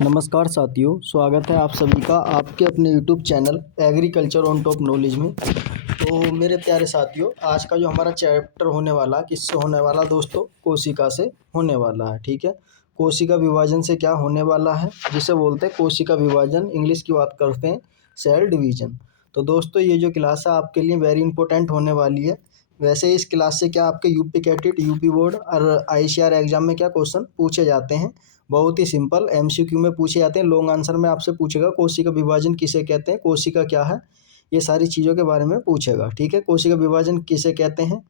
नमस्कार साथियों, स्वागत है आप सभी का आपके अपने YouTube channel agriculture on top knowledge में। तो मेरे प्यारे साथियों, आज का जो हमारा चैप्टर होने वाला, किससे होने वाला दोस्तों? कोशिका से होने वाला है। ठीक है, कोशिका विभाजन से क्या होने वाला है, जिसे बोलते हैं कोशिका विभाजन। इंग्लिश की बात करते हैं सेल डिवीजन। तो दोस्तों, ये जो क्लास है आपके लिए वेरी इंपॉर्टेंट होने वाली है। वैसे इस क्लास से क्या आपके यूपी कैटेट, यूपी बोर्ड और आईसीआर एग्जाम में क्या क्वेश्चन पूछे जाते हैं? बहुत ही सिंपल एमसीक्यू में पूछे जाते हैं। लॉन्ग आंसर में आपसे पूछेगा कोशिका विभाजन किसे कहते हैं, कोशिका क्या है, ये सारी चीज़ों के बारे में पूछेगा। ठीक है, कोशिका विभाजन किसे कहते हैं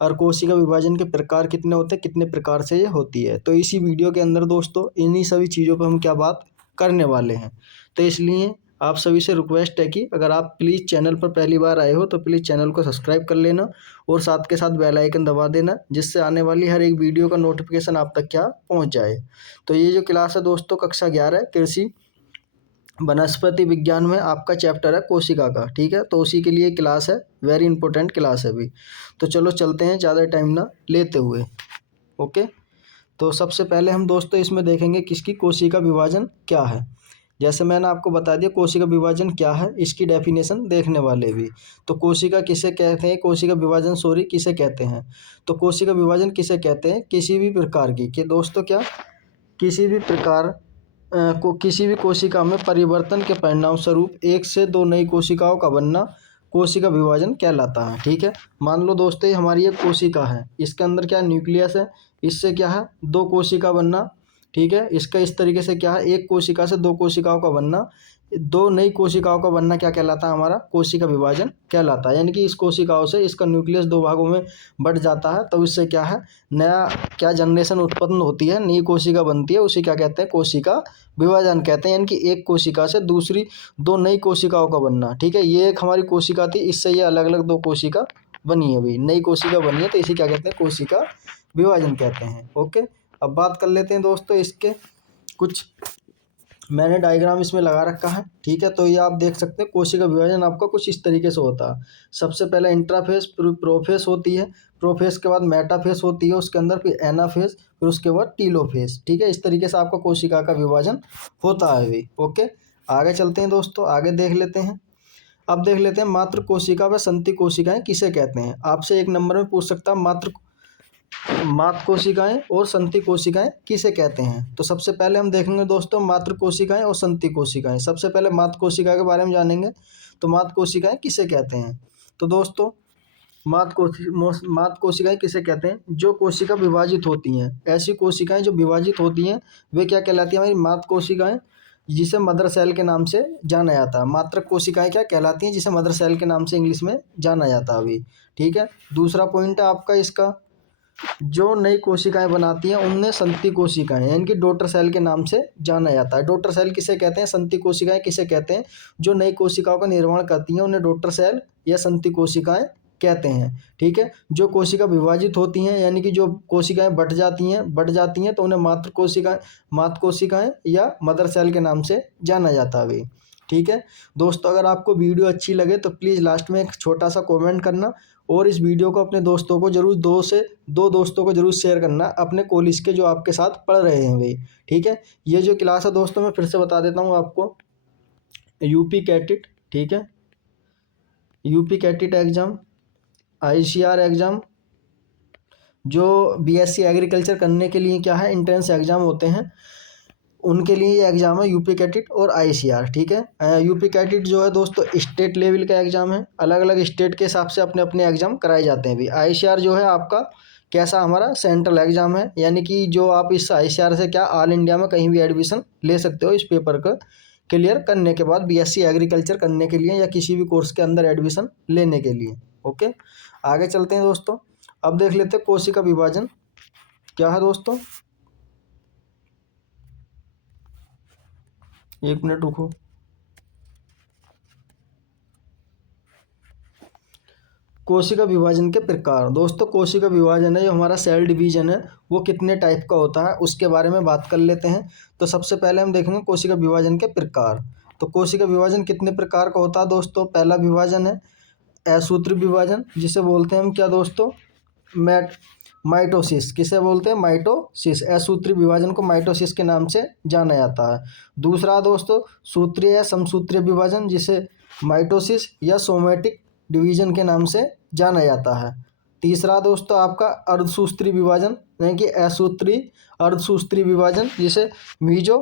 और कोशिका विभाजन के प्रकार कितने होते हैं, कितने प्रकार से ये होती है। तो इसी वीडियो के अंदर दोस्तों इन्हीं सभी चीज़ों पर हम क्या बात करने वाले हैं। तो इसलिए आप सभी से रिक्वेस्ट है कि अगर आप प्लीज़ चैनल पर पहली बार आए हो तो प्लीज़ चैनल को सब्सक्राइब कर लेना और साथ के साथ बेल आइकन दबा देना, जिससे आने वाली हर एक वीडियो का नोटिफिकेशन आप तक क्या पहुंच जाए। तो ये जो क्लास है दोस्तों कक्षा 11 कृषि वनस्पति विज्ञान में आपका चैप्टर है कोशिका का। ठीक है, तो उसी के लिए क्लास है, वेरी इंपॉर्टेंट क्लास है अभी। तो चलो चलते हैं ज़्यादा टाइम ना लेते हुए। ओके, तो सबसे पहले हम दोस्तों इसमें देखेंगे किसकी कोशिका विभाजन क्या है। जैसे मैंने आपको बता दिया कोशिका विभाजन क्या है, इसकी डेफिनेशन देखने वाले भी। तो कोशिका किसे कहते हैं, कोशिका विभाजन किसे कहते हैं? तो कोशिका विभाजन किसे कहते हैं? किसी भी प्रकार की कि दोस्तों क्या किसी भी प्रकार को किसी भी कोशिका में परिवर्तन के परिणाम स्वरूप एक से दो नई कोशिकाओं का बनना कोशिका विभाजन कहलाता है। ठीक है, मान लो दोस्तों ये हमारी एक कोशिका है, इसके अंदर क्या न्यूक्लियस है, इससे क्या है दो कोशिका बनना। ठीक है, इसका इस तरीके से क्या है एक कोशिका से दो कोशिकाओं का बनना, दो नई कोशिकाओं का बनना क्या कहलाता है? हमारा कोशिका विभाजन कहलाता है। यानी कि इस कोशिकाओं से इसका न्यूक्लियस दो भागों में बढ़ जाता है, तो इससे क्या है नया क्या जनरेशन उत्पन्न होती है, नई कोशिका बनती है, उसे क्या कहते हैं? कोशिका विभाजन कहते हैं। यानी कि एक कोशिका से दूसरी दो नई कोशिकाओं का बनना। ठीक है, ये एक हमारी कोशिका थी, इससे ये अलग अलग दो कोशिका बनी है, भाई नई कोशिका बनी है, तो इसे क्या कहते हैं? कोशिका विभाजन कहते हैं। ओके, अब बात कर लेते हैं दोस्तों इसके कुछ मैंने डायग्राम इसमें लगा रखा है। ठीक है, तो ये आप देख सकते हैं कोशिका विभाजन आपका कुछ इस तरीके से होता है। सबसे पहले इंट्राफेस, फिर प्रोफेस होती है, प्रोफेस के बाद मेटाफेस होती है, उसके अंदर फिर एनाफेस, फिर उसके बाद टीलोफेस। ठीक है, इस तरीके से आपका कोशिका का विभाजन होता है भी। ओके, आगे चलते हैं दोस्तों, आगे देख लेते हैं। अब देख लेते हैं मात्र कोशिका व संति कोशिकाएं किसे कहते हैं। आपसे एक नंबर में पूछ सकता है मात्र कोशिकाएं और संति कोशिकाएं किसे कहते हैं। तो सबसे पहले हम देखेंगे दोस्तों मात्र कोशिकाएं और संति कोशिकाएं। सबसे पहले मात्र कोशिका के बारे में जानेंगे। तो मात्र कोशिकाएं किसे कहते हैं? तो दोस्तों मात्र कोशिकाएं किसे कहते हैं? जो कोशिका विभाजित होती हैं, ऐसी कोशिकाएं जो विभाजित होती हैं वे क्या कहलाती हैं? हमारी मात्र कोशिकाएं, जिसे मदर सेल के नाम से जाना जाता है। मात्र कोशिकाएं क्या कहलाती हैं? जिसे मदर सेल के नाम से इंग्लिश में जाना जाता है अभी। ठीक है, दूसरा पॉइंट है आपका इसका, जो नई कोशिकाएं बनाती हैं उनमें संति कोशिकाएं, यानी कि डॉटर सेल के नाम से जाना जाता है। डॉटर सेल किसे कहते हैं? संति कोशिकाएं किसे कहते हैं? जो नई कोशिकाओं का निर्माण करती हैं उन्हें डॉटर सेल या संति कोशिकाएं कहते हैं। ठीक है, जो कोशिका विभाजित होती हैं, यानी कि जो कोशिकाएं बढ़ जाती हैं तो उन्हें मात्र कोशिकाएं या मदर सेल के नाम से जाना जाता है भाई। ठीक है दोस्तों, अगर आपको वीडियो अच्छी लगे तो प्लीज़ लास्ट में एक छोटा सा कमेंट करना और इस वीडियो को अपने दोस्तों को जरूर दो दोस्तों को जरूर शेयर करना, अपने कॉलेज के जो आपके साथ पढ़ रहे हैं भाई। ठीक है, ये जो क्लास है दोस्तों मैं फिर से बता देता हूँ आपको, यूपी कैटेट, ठीक है, UP CATET exam, ICR exam, जो बीएससी एग्रीकल्चर करने के लिए क्या है एंट्रेंस एग्ज़ाम होते हैं, उनके लिए ये एग्ज़ाम है यूपी कैटेट और आईसीआर। ठीक है, यूपी कैटेट जो है दोस्तों स्टेट लेवल का एग्ज़ाम है, अलग अलग स्टेट के हिसाब से अपने अपने एग्ज़ाम कराए जाते हैं भी। आईसीआर जो है आपका कैसा हमारा सेंट्रल एग्ज़ाम है, यानी कि जो आप इस आईसीआर से क्या ऑल इंडिया में कहीं भी एडमिशन ले सकते हो इस पेपर को क्लियर करने के बाद, बीएससी एग्रीकल्चर करने के लिए या किसी भी कोर्स के अंदर एडमिशन लेने के लिए। ओके, आगे चलते हैं दोस्तों। अब देख लेते हैं कोशिका विभाजन क्या है दोस्तों। एक मिनट रुको। कोशिका विभाजन के प्रकार दोस्तों, कोशिका विभाजन है जो हमारा सेल डिवीजन है वो कितने टाइप का होता है उसके बारे में बात कर लेते हैं। तो सबसे पहले हम देखेंगे कोशिका विभाजन के प्रकार। तो कोशिका विभाजन कितने प्रकार का होता है दोस्तों? पहला विभाजन है असूत्री विभाजन, जिसे बोलते हैं हम क्या दोस्तों? माइटोसिस। किसे बोलते हैं? माइटोसिस। असूत्रीय विभाजन को माइटोसिस के नाम से जाना जाता है। दूसरा दोस्तों सूत्रीय या समसूत्रीय विभाजन, जिसे माइटोसिस या सोमैटिक डिवीजन के नाम से जाना जाता है। तीसरा दोस्तों आपका अर्धसूत्रीय विभाजन, यानी कि असूत्रीय अर्धसूत्रीय विभाजन, जिसे मीजो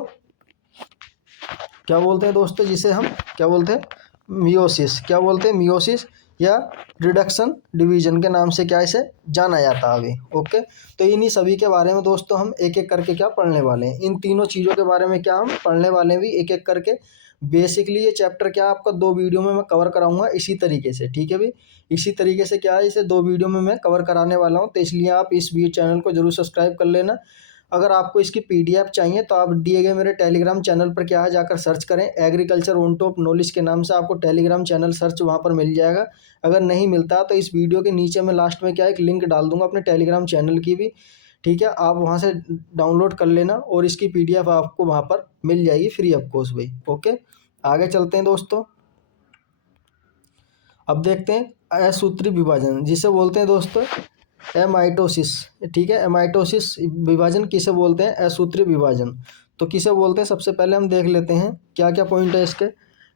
क्या बोलते हैं दोस्तों, जिसे हम क्या बोलते हैं? मियोसिस। क्या बोलते हैं? मियोसिस या रिडक्शन डिवीजन के नाम से क्या इसे जाना जाता है अभी। ओके, तो इन्हीं सभी के बारे में दोस्तों हम एक एक करके क्या पढ़ने वाले हैं। इन तीनों चीज़ों के बारे में क्या हम पढ़ने वाले हैं भी एक एक करके। बेसिकली ये चैप्टर क्या आपका 2 वीडियो में मैं कवर कराऊंगा इसी तरीके से, ठीक है भी। इसी तरीके से क्या है, इसे 2 वीडियो में मैं कवर कराने वाला हूँ, तो इसलिए आप इस चैनल को जरूर सब्सक्राइब कर लेना। अगर आपको इसकी पीडीएफ चाहिए तो आप दिए गए मेरे टेलीग्राम चैनल पर क्या है जाकर सर्च करें, एग्रीकल्चर ऑन टॉप नॉलेज के नाम से आपको टेलीग्राम चैनल सर्च वहाँ पर मिल जाएगा। अगर नहीं मिलता तो इस वीडियो के नीचे मैं लास्ट में क्या एक लिंक डाल दूंगा अपने टेलीग्राम चैनल की भी, ठीक है। आप वहाँ से डाउनलोड कर लेना और इसकी पीडीएफ आपको वहाँ पर मिल जाएगी फ्री ऑफ कॉस्ट भाई। ओके, आगे चलते हैं दोस्तों। अब देखते हैं असूत्रीय विभाजन, जिसे बोलते हैं दोस्तों एमाइटोसिस, ठीक है। एमाइटोसिस विभाजन किसे बोलते हैं? असूत्रीय विभाजन। तो किसे बोलते हैं, सबसे पहले हम देख लेते हैं क्या क्या पॉइंट है इसके।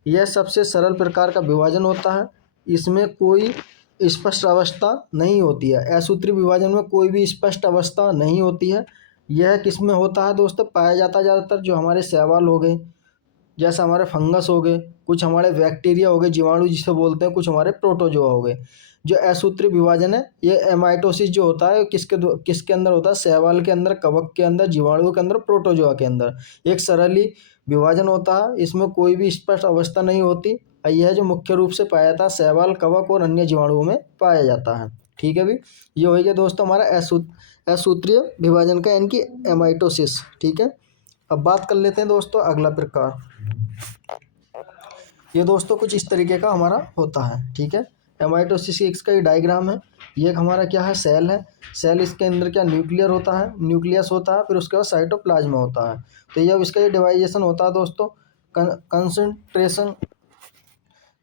यह सबसे सरल प्रकार का विभाजन होता है, इसमें कोई स्पष्ट अवस्था नहीं होती है। असूत्रीय विभाजन में कोई भी स्पष्ट अवस्था नहीं होती है। यह किस में होता है दोस्तों? पाया जाता है ज़्यादातर जो हमारे शैवाल हो गए, जैसे हमारे फंगस हो गए, कुछ हमारे बैक्टीरिया हो गए, जीवाणु जिसे बोलते हैं, कुछ हमारे प्रोटोजोआ हो गए। जो असूत्रीय विभाजन है ये एमाइटोसिस जो होता है किसके अंदर होता है? शैवाल के अंदर, कवक के अंदर, जीवाणुओं के अंदर, प्रोटोजोआ के अंदर। एक सरल ही विभाजन होता है, इसमें कोई भी स्पष्ट अवस्था नहीं होती। यह जो मुख्य रूप से पाया जाता है शैवाल, कवक और अन्य जीवाणुओं में पाया जाता है, ठीक है भी। ये हो गया दोस्तों हमारा असूत्रीय विभाजन का, यानी कि एमाइटोसिस, ठीक है। अब बात कर लेते हैं दोस्तों अगला प्रकार। ये दोस्तों कुछ इस तरीके का हमारा होता है, ठीक है। एमाइटोसिस इसका ये डायग्राम है। ये एक हमारा क्या है? सेल है। सेल, इसके अंदर क्या न्यूक्लियर होता है, न्यूक्लियस होता है, फिर उसके बाद साइटोप्लाज्मा होता है। तो जब इसका ये डिवाइजेशन होता है दोस्तों, कंसंट्रेशन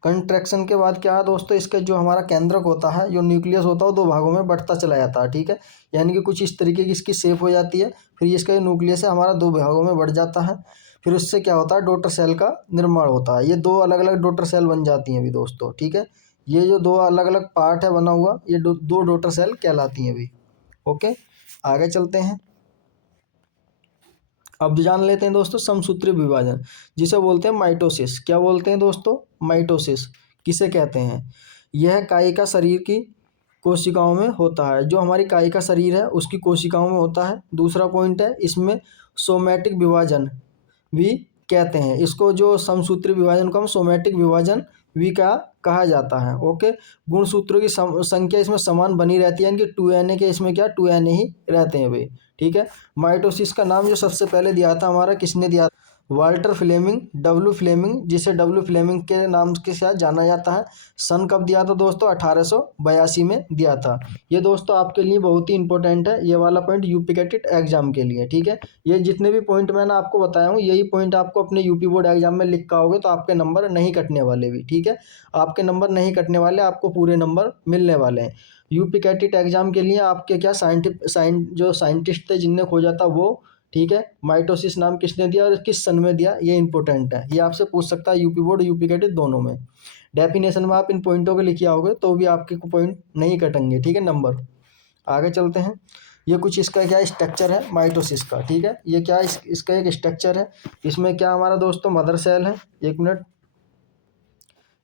कंट्रैक्शन के बाद क्या है दोस्तों, इसका जो हमारा केंद्रक होता है, जो न्यूक्लियस होता है, वो 2 भागों में बढ़ता चला जाता है, ठीक है। यानी कि कुछ इस तरीके की इसकी शेप हो जाती है। फिर इसका जो न्यूक्लियस है हमारा 2 भागों में बढ़ जाता है। फिर उससे क्या होता है? डॉटर सेल का निर्माण होता है। ये 2 अलग अलग डॉटर सेल बन जाती हैं अभी दोस्तों, ठीक है। ये जो 2 अलग अलग पार्ट है बना हुआ, ये 2 डॉटर सेल कहलाती हैं अभी। ओके, आगे चलते हैं। अब जान लेते हैं दोस्तों समसूत्रीय विभाजन, जिसे बोलते हैं माइटोसिस। क्या बोलते हैं दोस्तों? माइटोसिस किसे कहते हैं? यह कायिका शरीर की कोशिकाओं में होता है। जो हमारी कायिका शरीर है उसकी कोशिकाओं में होता है। दूसरा पॉइंट है, इसमें सोमैटिक विभाजन भी कहते हैं इसको। जो समसूत्रीय विभाजन को हम सोमैटिक विभाजन भी का कहा जाता है। ओके, गुणसूत्रों की संख्या इसमें समान बनी रहती है, यानी कि 2Na के इसमें क्या 2Na ही रहते हैं भाई, ठीक है। माइटोसिस का नाम जो सबसे पहले दिया था हमारा, किसने दिया? वाल्टर फ्लेमिंग, डब्ल्यू फ्लेमिंग, जिसे डब्ल्यू फ्लेमिंग के नाम के साथ जाना जाता है। सन कब दिया था दोस्तों? 1882 में दिया था। ये दोस्तों आपके लिए बहुत ही इंपॉर्टेंट है, ये वाला पॉइंट यूपी कैटेट एग्जाम के लिए, ठीक है। ये जितने भी पॉइंट मैंने आपको बताया हूँ, यही पॉइंट आपको अपने यूपी बोर्ड एग्जाम में लिख पाओगे तो आपके नंबर नहीं कटने वाले भी, ठीक है। आपके नंबर नहीं कटने वाले, आपको पूरे नंबर मिलने वाले हैं। यूपी कैटेट एग्जाम के लिए आपके क्या जो साइंटिस्ट थे जिनने खोजा था वो, ठीक है। माइटोसिस नाम किसने दिया और किस सन में दिया, ये इंपॉर्टेंट है। ये आपसे पूछ सकता है यूपी बोर्ड, यूपी कैटेट दोनों में। डेफिनेशन में आप इन पॉइंटों को लिखे आओगे तो भी आपके पॉइंट नहीं कटेंगे, ठीक है, नंबर। आगे चलते हैं। ये कुछ इसका क्या स्ट्रक्चर है माइटोसिस का, ठीक है। ये क्या इसका एक स्ट्रक्चर है। इसमें क्या हमारा दोस्तों मदर सेल है, 1 मिनट।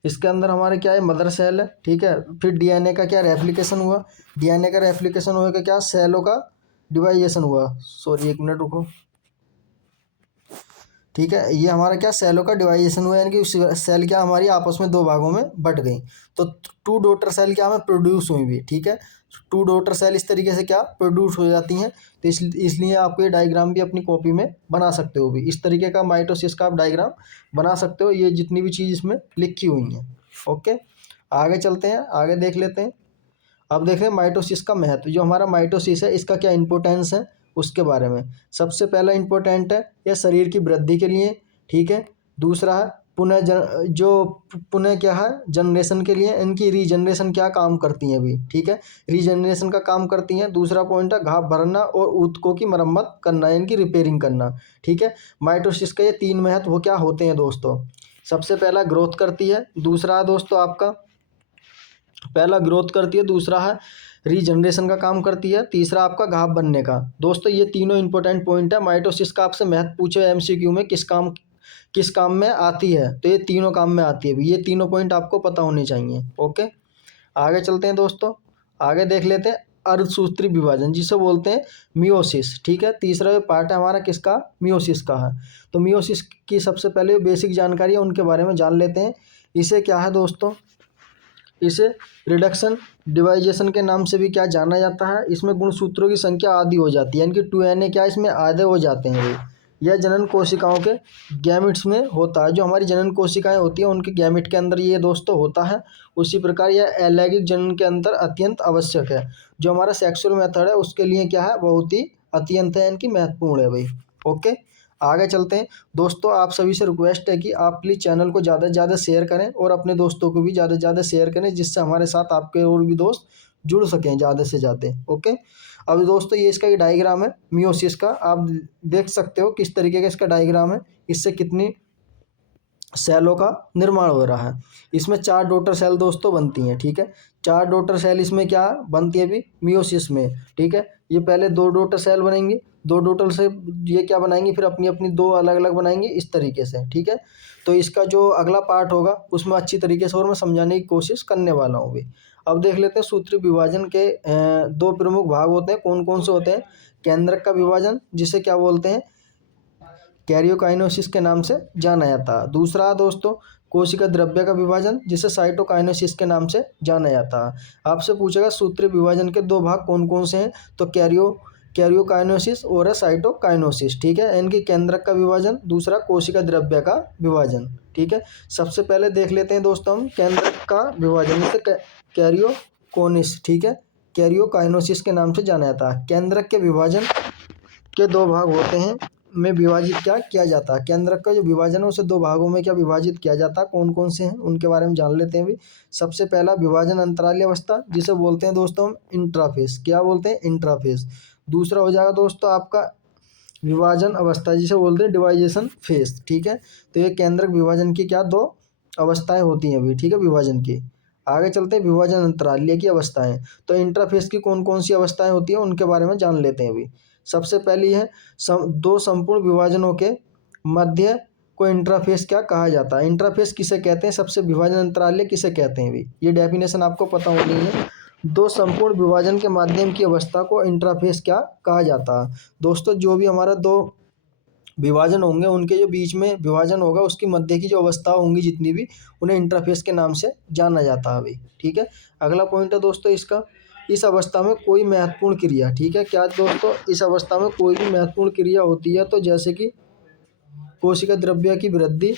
इसके अंदर हमारे क्या है? मदर सेल है, ठीक है। फिर डीएनए का क्या रेप्लिकेशन हुआ, डीएनए का रेप्लिकेशन हुआ, क्या सेलों का डिवाइजेशन हुआ। सॉरी 1 मिनट रुको, ठीक है। ये हमारा क्या सेलों का डिवाइजेशन हुआ, यानी कि सेल क्या हमारी आपस में 2 भागों में बट गई। तो 2 डॉटर सेल क्या हमें प्रोड्यूस हुई भी, ठीक है। 2 डॉटर सेल इस तरीके से क्या प्रोड्यूस हो जाती हैं। तो इसलिए आप ये डायग्राम भी अपनी कॉपी में बना सकते हो भी। इस तरीके का माइटोसिस का आप डायग्राम बना सकते हो, ये जितनी भी चीज़ इसमें लिखी हुई हैं। ओके, आगे चलते हैं, आगे देख लेते हैं। अब देख रहे हैं माइटोसिस का महत्व। जो हमारा माइटोसिस है इसका क्या इंपॉर्टेंस है उसके बारे में। सबसे पहला इंपॉर्टेंट है यह शरीर की वृद्धि के लिए, ठीक है। दूसरा है पुनः क्या है जनरेशन के लिए, इनकी रीजनरेशन क्या काम करती हैं अभी, ठीक है, रीजनरेशन का काम करती हैं। दूसरा पॉइंट है घाव भरना और ऊतकों की मरम्मत करना, इनकी रिपेयरिंग करना, ठीक है। माइटोसिस के ये तीन महत्व वो क्या होते हैं दोस्तों। सबसे पहला ग्रोथ करती है, दूसरा है दोस्तों आपका, पहला ग्रोथ करती है, दूसरा है रीजनरेशन का काम करती है, तीसरा आपका घाव बनने का। दोस्तों ये तीनों इंपॉर्टेंट पॉइंट है। माइटोसिस का आपसे महत्व पूछे एमसीक्यू में किस काम में आती है, तो ये तीनों काम में आती है। ये तीनों पॉइंट आपको पता होने चाहिए। ओके, आगे चलते हैं दोस्तों, आगे देख लेते हैं अर्धसूत्री विभाजन जिसे बोलते हैं मियोसिस, ठीक है। तीसरा जो पार्ट है हमारा किसका, मियोसिस का है। तो मियोसिस की सबसे पहले बेसिक जानकारी है उनके बारे में जान लेते हैं। इसे क्या है दोस्तों, इसे रिडक्शन डिवाइजेशन के नाम से भी क्या जाना जाता है। इसमें गुणसूत्रों की संख्या आधी हो जाती है, यानी कि 2Na क्या इसमें आधे हो जाते हैं ये। यह जनन कोशिकाओं के गैमिट्स में होता है। जो हमारी जनन कोशिकाएं होती हैं उनके गैमिट के अंदर ये दोस्तों होता है। उसी प्रकार यह अलैंगिक जनन के अंदर अत्यंत आवश्यक है। जो हमारा सेक्सुअल मेथड है उसके लिए क्या है, बहुत ही अत्यंत है, इनकी महत्वपूर्ण है भाई। ओके, आगे चलते हैं दोस्तों। आप सभी से रिक्वेस्ट है कि आप प्लीज़ चैनल को ज़्यादा से ज़्यादा शेयर करें और अपने दोस्तों को भी ज़्यादा से ज़्यादा शेयर करें, जिससे हमारे साथ आपके और भी दोस्त जुड़ सकें ज़्यादा से ज़्यादा। ओके, अब दोस्तों ये इसका डायग्राम है मियोसिस का, आप देख सकते हो किस तरीके का इसका डायग्राम है, इससे कितनी सेलों का निर्माण हो रहा है। इसमें 4 डॉटर सेल दोस्तों बनती हैं, ठीक है। 4 डॉटर सेल इसमें क्या बनती है अभी मियोसिस में, ठीक है। ये पहले 2 डॉटर सेल बनेंगी, 2 डॉटर से ये क्या बनाएंगी, फिर अपनी अपनी 2 अलग अलग बनाएंगी इस तरीके से, ठीक है। तो इसका जो अगला पार्ट होगा उसमें अच्छी तरीके से और मैं समझाने की कोशिश करने वाला हूँ अभी। अब देख लेते हैं सूत्री विभाजन के 2 प्रमुख भाग होते हैं, कौन कौन से होते हैं। केंद्रक का विभाजन जिसे क्या बोलते हैं, कैरियोकाइनेसिस के नाम से जाना जाता है। दूसरा दोस्तों कोशिका द्रव्य का विभाजन जिसे साइटोकाइनेसिस के नाम से जाना जाता है। आपसे पूछेगा सूत्रीय विभाजन के 2 भाग कौन कौन से हैं, तो कैरियोकाइनेसिस और साइटोकाइनेसिस, ठीक है। इनकी केंद्रक का विभाजन, दूसरा कोशिका द्रव्य का विभाजन, ठीक है। सबसे पहले देख लेते हैं दोस्तों हम केंद्रक का विभाजन, जिसे कैरियोकोनिस, ठीक है, कैरियोकाइनेसिस के नाम से जाना जाता है। केंद्रक के विभाजन के 2 भाग होते हैं, में विभाजित क्या किया जाता है। केंद्रक का जो विभाजन है उसे 2 भागों में क्या विभाजित किया जाता है, कौन कौन से हैं उनके बारे में जान लेते हैं भी। सबसे पहला विभाजन अंतरालीय अवस्था जिसे बोलते हैं दोस्तों हम इंट्राफेज, क्या बोलते हैं इंट्राफेज। दूसरा हो जाएगा दोस्तों आपका विभाजन अवस्था जिसे बोलते हैं डिवाइजेशन फेज, ठीक है। तो ये केंद्रक विभाजन की क्या 2 अवस्थाएं होती हैं अभी, ठीक है, विभाजन की। आगे चलते हैं विभाजन अंतरालीय की अवस्थाएं। तो इंट्राफेज की कौन कौन सी अवस्थाएं होती हैं उनके बारे में जान लेते हैं अभी। सबसे पहली है 2 संपूर्ण विभाजनों के मध्य को इंट्राफेस क्या कहा जाता है। इंट्राफेस किसे कहते हैं, सबसे विभाजन अंतराल्य किसे कहते हैं भी, ये डेफिनेशन आपको पता होनी है। 2 संपूर्ण विभाजन के माध्यम की अवस्था को इंट्राफेस क्या कहा जाता है। दोस्तों जो भी हमारा 2 विभाजन होंगे उनके जो बीच में विभाजन होगा उसकी मध्य की जो अवस्था होंगी जितनी भी, उन्हें इंटरफेस के नाम से जाना जाता है भाई, ठीक है। अगला पॉइंट है दोस्तों इसका, इस अवस्था में कोई महत्वपूर्ण क्रिया, ठीक है। क्या दोस्तों, इस अवस्था में कोई भी महत्वपूर्ण क्रिया होती है, तो जैसे कि कोशिका द्रव्य की वृद्धि,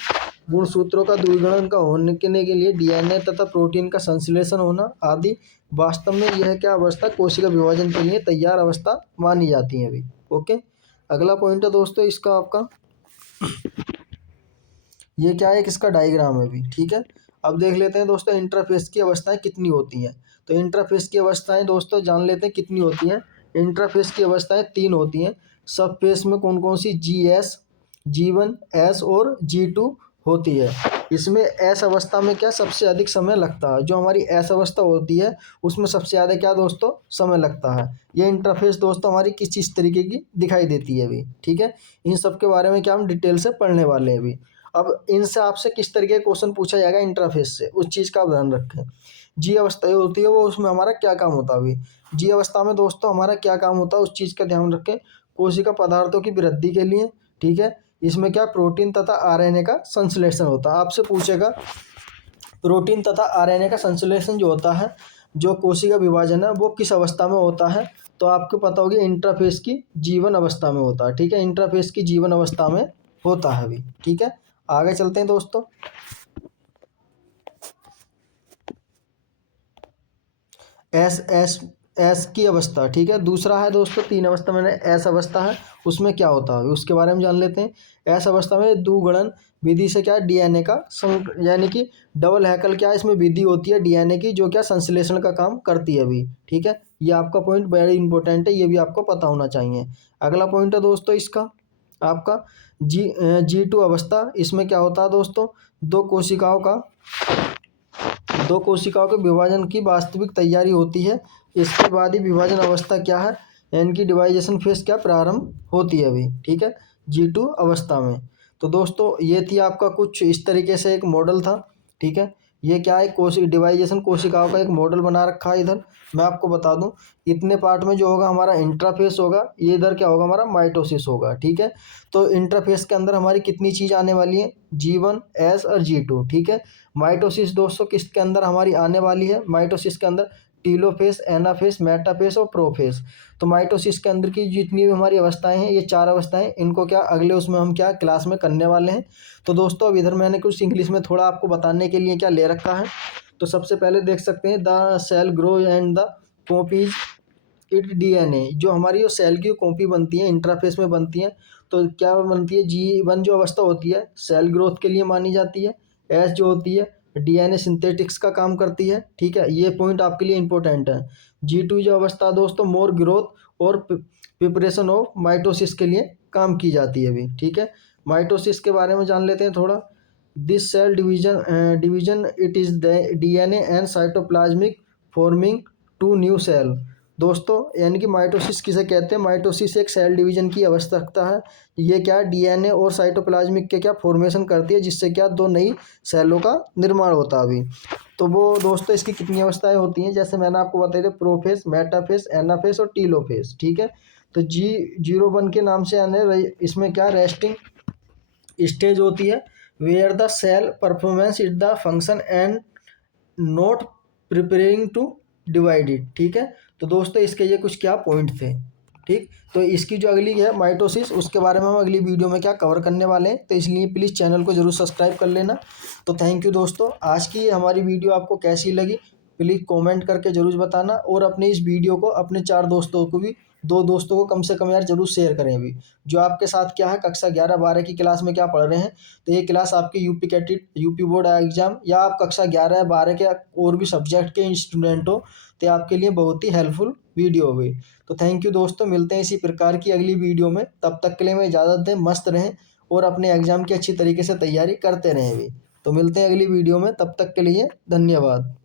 गुणसूत्रों का द्विगुणन का होने के लिए डीएनए तथा प्रोटीन का संश्लेषण होना आदि। वास्तव में यह क्या अवस्था कोशिका विभाजन के लिए तैयार अवस्था मानी जाती है अभी। ओके, अगला पॉइंट है दोस्तों इसका आपका, ये क्या है, किसका डायग्राम है अभी, ठीक है। अब देख लेते हैं दोस्तों इंटरफेस की अवस्थाएं कितनी होती हैं। तो इंटरफेस की अवस्थाएं दोस्तों जान लेते हैं कितनी होती हैं। इंटरफेस की अवस्थाएं 3 होती हैं। सब फेस में कौन कौन सी, G1, G1, S और G2 होती है। इसमें एस अवस्था में क्या सबसे अधिक समय लगता है। जो हमारी एस अवस्था होती है उसमें सबसे ज़्यादा क्या दोस्तों समय लगता है। ये इंटरफेस दोस्तों हमारी किस चीज़ तरीके की दिखाई देती है अभी, ठीक है। इन सब के बारे में क्या हम डिटेल से पढ़ने वाले हैं अभी। अब इनसे आपसे किस तरीके का क्वेश्चन पूछा जाएगा इंटरफेस से, उस चीज़ का आप ध्यान रखें। जी अवस्था होती है वो, उसमें हमारा क्या काम होता है अभी। जी अवस्था में दोस्तों हमारा क्या काम होता है उस चीज़ का ध्यान रखें। कोशिका पदार्थों की वृद्धि के लिए, ठीक है। इसमें क्या प्रोटीन तथा आरएनए का संश्लेषण होता है। आपसे पूछेगा प्रोटीन तथा आरएनए का संश्लेषण जो होता है, जो कोशिका विभाजन है वो किस अवस्था में होता है, तो आपको पता होगी इंटरफेस की जीवन अवस्था में होता है, ठीक है। इंटरफेस की जीवन अवस्था में होता है अभी, ठीक है। आगे चलते हैं दोस्तों। एस एस एस की अवस्था, ठीक है। दूसरा है दोस्तों 3 अवस्था, मैंने एस अवस्था है, उसमें क्या होता है उसके बारे में जान लेते हैं। एस अवस्था में द्विगुणन विधि से क्या है डीएनए का यानी कि डबल हैकल क्या है इसमें विधि होती है डीएनए की, जो क्या संश्लेषण का काम करती है अभी। ठीक है, ये आपका पॉइंट वेरी इंपॉर्टेंट है, ये भी आपको पता होना चाहिए। अगला पॉइंट है दोस्तों इसका आपका G2 अवस्था। इसमें क्या होता है दोस्तों, दो कोशिकाओं के विभाजन की वास्तविक तैयारी होती है। इसके बाद ही विभाजन अवस्था क्या है, इनकी डिवाइजेशन फेज क्या प्रारंभ होती है अभी। ठीक है, G2 अवस्था में। तो दोस्तों ये थी आपका कुछ इस तरीके से एक मॉडल था। ठीक है, ये क्या है डिवाइजेशन कोशिकाओं का एक मॉडल बना रखा है इधर। मैं आपको बता दूं, इतने पार्ट में जो होगा हमारा इंट्राफेस होगा, ये इधर क्या होगा हमारा माइटोसिस होगा। ठीक है, तो इंटरफेस के अंदर हमारी कितनी चीज़ आने वाली है, G1 S और G2। ठीक है, माइटोसिस दोस्तों किसके अंदर हमारी आने वाली है, माइटोसिस के अंदर टीलोफेस, एनाफेस, मेटाफेस और प्रोफेस। तो माइटोसिस के अंदर की जितनी भी हमारी अवस्थाएं हैं, ये 4 अवस्थाएं, इनको क्या अगले उसमें हम क्या क्लास में करने वाले हैं। तो दोस्तों अब इधर मैंने कुछ इंग्लिश में थोड़ा आपको बताने के लिए क्या ले रखा है। तो सबसे पहले देख सकते हैं the cell grow and the copies it DNA. जो हमारी जो सेल की कॉपी बनती है इंटरफेस में बनती है, तो क्या बनती है G1 जो अवस्था होती है सेल ग्रोथ के लिए मानी जाती है। एस जो होती है डीएनए सिंथेटिक्स का काम करती है। ठीक है, ये पॉइंट आपके लिए इंपॉर्टेंट है। G2 जो अवस्था दोस्तों मोर ग्रोथ और प्रिपरेशन ऑफ माइटोसिस के लिए काम की जाती है अभी। ठीक है, माइटोसिस के बारे में जान लेते हैं थोड़ा। This cell division it is DNA and cytoplasmic forming two new cell. दोस्तों यानी कि माइटोसिस किसे कहते हैं, माइटोसिस एक सेल डिवीजन की आवश्यकता है। ये क्या डीएनए और साइटोप्लाज्मिक के क्या फॉर्मेशन करती है, जिससे क्या 2 नई सेलों का निर्माण होता है अभी। तो वो दोस्तों इसकी कितनी अवस्थाएं होती हैं, जैसे मैंने आपको बताया था प्रोफेस, मेटाफेस, एनाफेस और टीलोफेस। ठीक है, तो G01 के नाम से आने इसमें क्या रेस्टिंग स्टेज होती है, where the cell performance is the function and not preparing to divided. ठीक है, तो दोस्तों इसके ये कुछ क्या पॉइंट थे। ठीक, तो इसकी जो अगली है माइटोसिस, उसके बारे में हम अगली वीडियो में क्या कवर करने वाले हैं, तो इसलिए प्लीज़ चैनल को जरूर सब्सक्राइब कर लेना। तो थैंक यू दोस्तों, आज की हमारी वीडियो आपको कैसी लगी प्लीज़ कमेंट करके ज़रूर बताना, और अपने इस वीडियो को अपने 4 दोस्तों को भी, 2 दोस्तों को कम से कम यार जरूर शेयर करें अभी, जो आपके साथ क्या है कक्षा 11-12 की क्लास में क्या पढ़ रहे हैं। तो ये क्लास आपकी UP CATET, UP board exam, या आप कक्षा 11-12 के और भी सब्जेक्ट के स्टूडेंट हो, तो आपके लिए बहुत ही हेल्पफुल वीडियो होगी। तो थैंक यू दोस्तों, मिलते हैं इसी प्रकार की अगली वीडियो में। तब तक के लिए मैं इजाज़त दें, मस्त रहें और अपने एग्जाम की अच्छी तरीके से तैयारी करते रहें भी। तो मिलते हैं अगली वीडियो में, तब तक के लिए धन्यवाद।